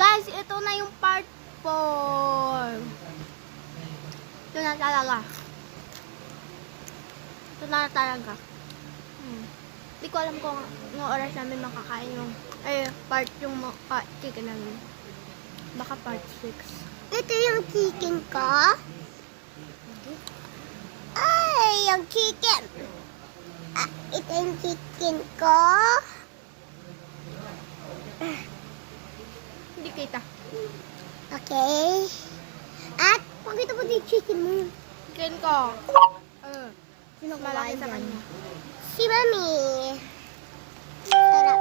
Guys, ito na yung part 4. Ito na talaga. Ito na talaga. Hindi ko alam kung ng oras namin makakain yung part yung chicken namin. Baka part 6. Ito yung chicken ko. Ay, yung chicken. Ito yung chicken ko. Hindi kita. Okay. At, pakita mo din yung chicken mo. Chicken ko. Sino Malaki sa kanya. Si Mami. Sarap.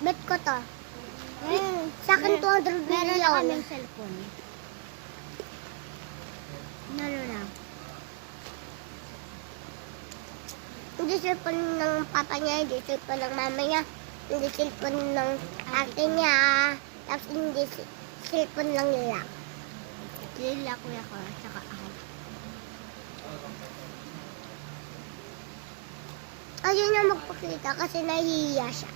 Bet ko to. Sa akin 200 million. Meron na kaming cellphone. Lang. Hindi cellphone ng papa niya, hindi cellphone ng mama niya, hindi cellphone ng ate niya, tapos hindi cellphone lang nila. Nila, kuya ko, saka ako. Ayun na magpakita kasi nahihiya siya.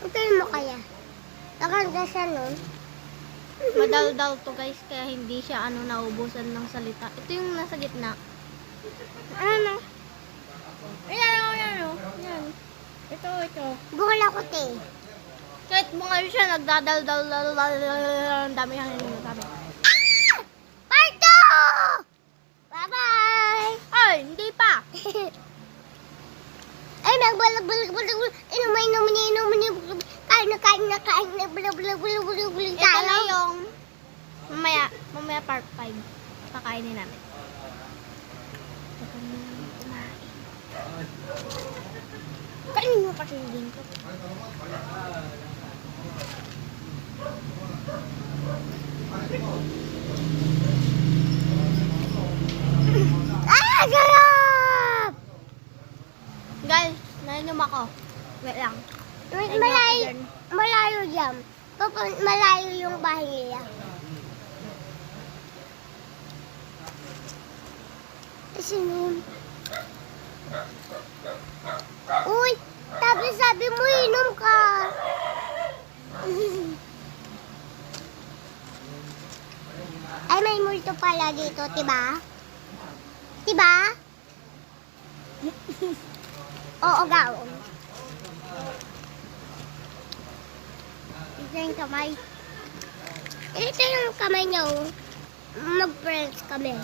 Ito mo kaya. Nakanda siya nun. Madaldal to guys, kaya hindi siya naubusan ng salita. Ito yung nasa gitna. Ano? Ayan. Ito. Bungal ako, te. Kahit bunga siya, nagdadaldal. Ang dami siyang sabi. Part 2! Bye-bye! Ay, hindi pa! Ay, nagbalag. Inumin. Kain na. Bulag. Ito na yung mamaya part 5. Kakainin namin. Kainin mo kasi din ko. Sarap! Guys, nainom ako. Wait lang. Malayo dyan. Malayo yung bahay nila. Sino? Uy, sabi mo inom ka. Ay, may multo pala dito, diba? Diba? Oo, gawon. Ito yung kamay. Ito yung kamay niya, oh. Mag-friends kami.